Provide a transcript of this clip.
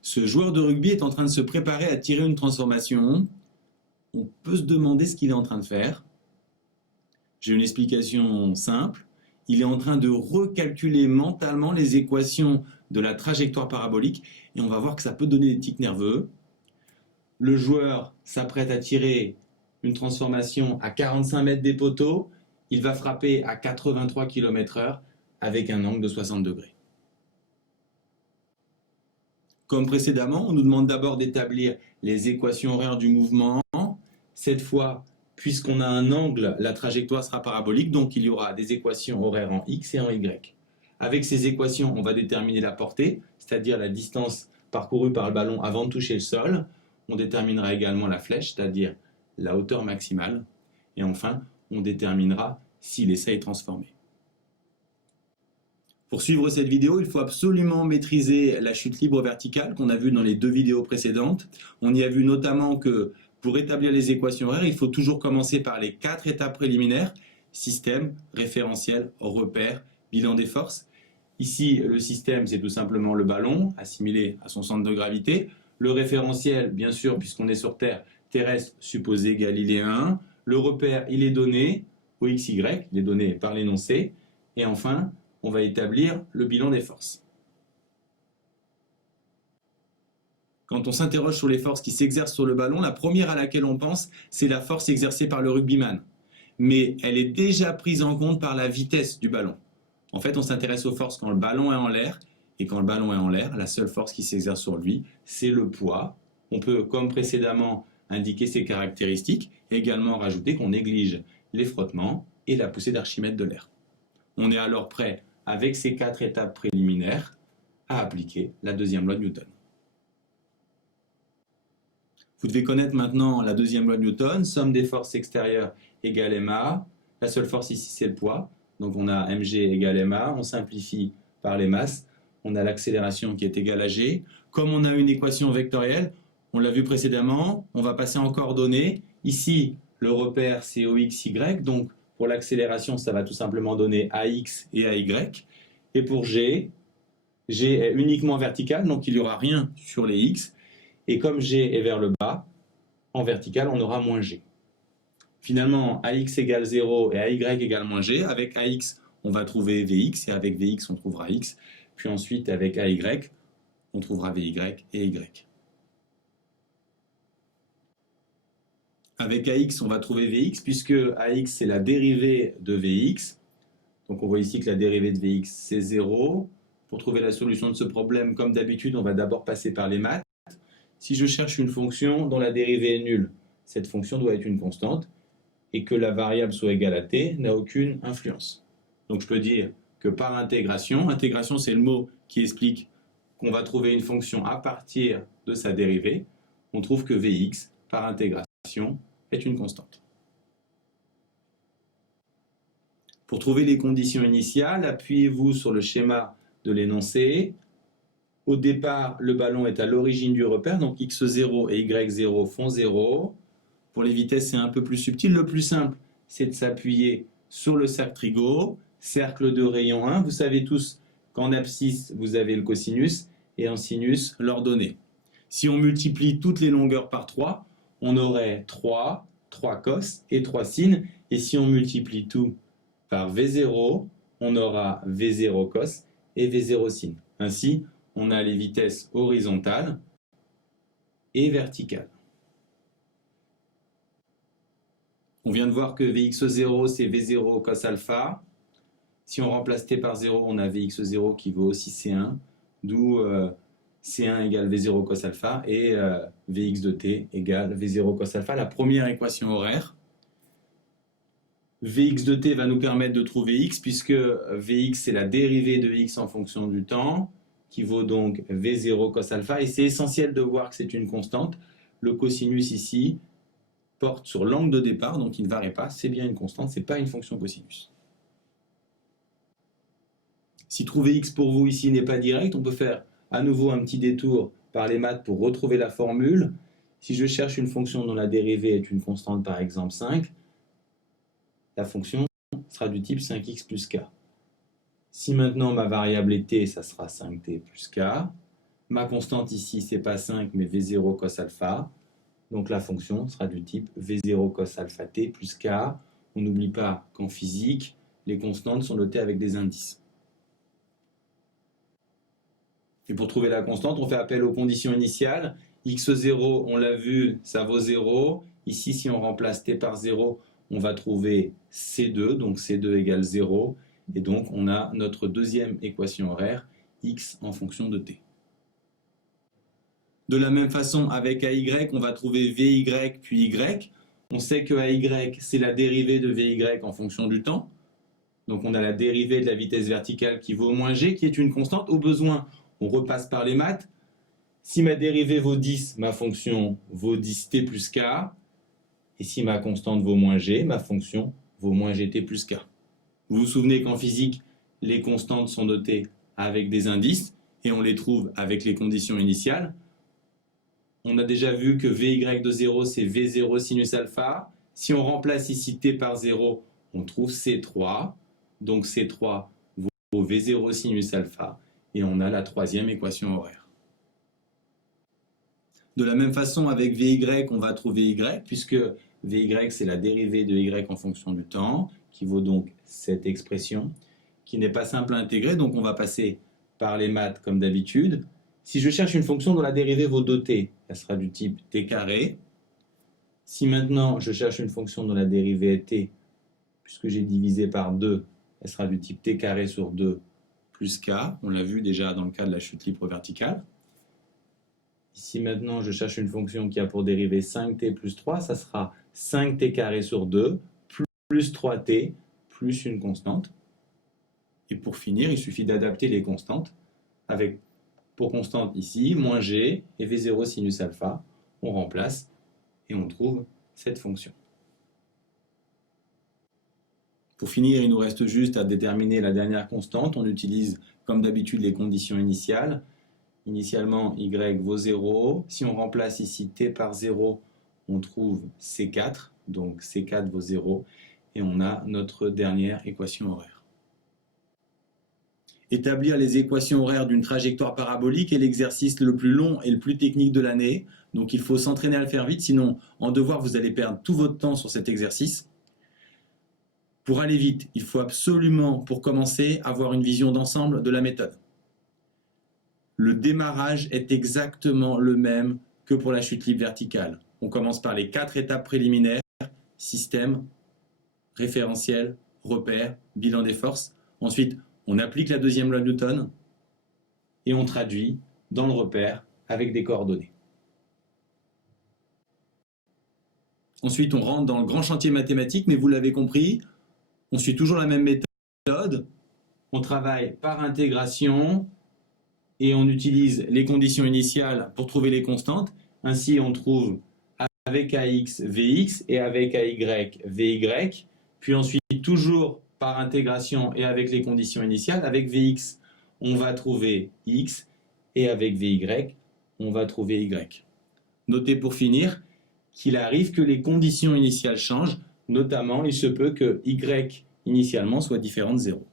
Ce joueur de rugby est en train de se préparer à tirer une transformation. On peut se demander ce qu'il est en train de faire. J'ai une explication simple. Il est en train de recalculer mentalement les équations de la trajectoire parabolique et on va voir que ça peut donner des tics nerveux. Le joueur s'apprête à tirer une transformation à 45 mètres des poteaux. Il va frapper à 83 km/h avec un angle de 60 degrés. Comme précédemment, on nous demande d'abord d'établir les équations horaires du mouvement. Cette fois, puisqu'on a un angle, la trajectoire sera parabolique, donc il y aura des équations horaires en x et en y. Avec ces équations, on va déterminer la portée, c'est-à-dire la distance parcourue par le ballon avant de toucher le sol. On déterminera également la flèche, c'est-à-dire la hauteur maximale. Et enfin, on déterminera si l'essai est transformé. Pour suivre cette vidéo, il faut absolument maîtriser la chute libre verticale qu'on a vue dans les 2 vidéos précédentes. On y a vu notamment que pour établir les équations horaires, il faut toujours commencer par les 4 étapes préliminaires: système, référentiel, repère, bilan des forces. Ici, le système, c'est tout simplement le ballon assimilé à son centre de gravité. Le référentiel, bien sûr, puisqu'on est sur Terre terrestre, supposé galiléen. Le repère, il est donné au XY, il est donné par l'énoncé. Et enfin, on va établir le bilan des forces. Quand on s'interroge sur les forces qui s'exercent sur le ballon, la première à laquelle on pense, c'est la force exercée par le rugbyman. Mais elle est déjà prise en compte par la vitesse du ballon. En fait, on s'intéresse aux forces quand le ballon est en l'air. Et quand le ballon est en l'air, la seule force qui s'exerce sur lui, c'est le poids. On peut, comme précédemment, indiquer ses caractéristiques et également rajouter qu'on néglige les frottements et la poussée d'Archimède de l'air. On est alors prêt, avec ces 4 étapes préliminaires, à appliquer la deuxième loi de Newton. Vous devez connaître maintenant la deuxième loi de Newton, somme des forces extérieures égale ma. La seule force ici, c'est le poids. Donc on a mg égale ma, on simplifie par les masses. On a l'accélération qui est égale à g. Comme on a une équation vectorielle, on l'a vu précédemment, on va passer en coordonnées. Ici, le repère, c'est OX, Y. Donc pour l'accélération, ça va tout simplement donner AX et AY. Et pour G est uniquement vertical, donc il n'y aura rien sur les X. Et comme G est vers le bas, en vertical, on aura moins G. Finalement, AX égale 0 et AY égale moins G. Avec AX, on va trouver VX, et avec VX, on trouvera X. Puis ensuite, avec AY, on trouvera VY et Y. Avec AX, on va trouver VX, puisque AX, c'est la dérivée de VX. Donc on voit ici que la dérivée de Vx, c'est 0. Pour trouver la solution de ce problème, comme d'habitude, on va d'abord passer par les maths. Si je cherche une fonction dont la dérivée est nulle, cette fonction doit être une constante, et que la variable soit égale à t n'a aucune influence. Donc je peux dire que par intégration, intégration c'est le mot qui explique qu'on va trouver une fonction à partir de sa dérivée, on trouve que Vx, par intégration, est une constante. Pour trouver les conditions initiales, appuyez-vous sur le schéma de l'énoncé. Au départ, le ballon est à l'origine du repère, donc x0 et y0 font 0. Pour les vitesses, c'est un peu plus subtil. Le plus simple, c'est de s'appuyer sur le cercle trigo, cercle de rayon 1. Vous savez tous qu'en abscisse, vous avez le cosinus et en sinus, l'ordonnée. Si on multiplie toutes les longueurs par 3, on aurait 3 cos et 3 sin. Et si on multiplie tout par V0, on aura V0 cos et V0 sin. Ainsi, on a les vitesses horizontales et verticales. On vient de voir que Vx0, c'est V0 cos alpha. Si on remplace t par 0, on a Vx0 qui vaut aussi C1, d'où C1 égale V0 cos alpha et Vx de t égale V0 cos alpha, la première équation horaire. Vx de t va nous permettre de trouver x, puisque Vx, c'est la dérivée de x en fonction du temps, qui vaut donc V0 cos alpha. Et c'est essentiel de voir que c'est une constante. Le cosinus ici porte sur l'angle de départ, donc il ne varie pas. C'est bien une constante, ce n'est pas une fonction cosinus. Si trouver x pour vous ici n'est pas direct, on peut faire à nouveau un petit détour par les maths pour retrouver la formule. Si je cherche une fonction dont la dérivée est une constante, par exemple 5, la fonction sera du type 5x plus k. Si maintenant ma variable est t, ça sera 5t plus k. Ma constante ici, c'est pas 5, mais V0 cos alpha. Donc la fonction sera du type V0 cos alpha t plus K. On n'oublie pas qu'en physique, les constantes sont notées avec des indices. Et pour trouver la constante, on fait appel aux conditions initiales. x0, on l'a vu, ça vaut 0. Ici, si on remplace t par 0, on va trouver C2, donc C2 égale 0. Et donc, on a notre deuxième équation horaire, x en fonction de t. De la même façon, avec AY, on va trouver VY puis Y. On sait que AY, c'est la dérivée de VY en fonction du temps. Donc, on a la dérivée de la vitesse verticale qui vaut moins g, qui est une constante. Au besoin, on repasse par les maths. Si ma dérivée vaut 10, ma fonction vaut 10t plus k. Et si ma constante vaut moins g, ma fonction vaut moins gt plus k. Vous vous souvenez qu'en physique, les constantes sont notées avec des indices et on les trouve avec les conditions initiales. On a déjà vu que Vy de 0, c'est V0 sinus alpha. Si on remplace ici t par 0, on trouve C3. Donc C3 vaut V0 sinus alpha. Et on a la troisième équation horaire. De la même façon, avec Vy, on va trouver Y, puisque Vy, c'est la dérivée de Y en fonction du temps, qui vaut donc cette expression, qui n'est pas simple à intégrer, donc on va passer par les maths comme d'habitude. Si je cherche une fonction dont la dérivée vaut 2t, elle sera du type t carré. Si maintenant je cherche une fonction dont la dérivée est t, puisque j'ai divisé par 2, elle sera du type t carré sur 2 plus k. On l'a vu déjà dans le cas de la chute libre verticale. Ici maintenant je cherche une fonction qui a pour dérivée 5t plus 3, ça sera 5t carré sur 2 plus 3t plus une constante. Et pour finir, il suffit d'adapter les constantes avec pour constante ici, moins g et V0 sinus alpha. On remplace et on trouve cette fonction. Pour finir, il nous reste juste à déterminer la dernière constante. On utilise comme d'habitude les conditions initiales. Initialement, y vaut 0. Si on remplace ici t par 0, on trouve C4. Donc C4 vaut 0. Et on a notre dernière équation horaire. Établir les équations horaires d'une trajectoire parabolique est l'exercice le plus long et le plus technique de l'année. Donc il faut s'entraîner à le faire vite, sinon en devoir vous allez perdre tout votre temps sur cet exercice. Pour aller vite, il faut absolument, pour commencer, avoir une vision d'ensemble de la méthode. Le démarrage est exactement le même que pour la chute libre verticale. On commence par les 4 étapes préliminaires, système, référentiel, repère, bilan des forces. Ensuite, on applique la deuxième loi de Newton et on traduit dans le repère avec des coordonnées. Ensuite, on rentre dans le grand chantier mathématique, mais vous l'avez compris, on suit toujours la même méthode. On travaille par intégration et on utilise les conditions initiales pour trouver les constantes. Ainsi, on trouve avec AX, VX et avec AY, VY. Puis ensuite, toujours par intégration et avec les conditions initiales, avec Vx, on va trouver x, et avec Vy, on va trouver y. Notez pour finir qu'il arrive que les conditions initiales changent, notamment il se peut que y initialement soit différent de 0.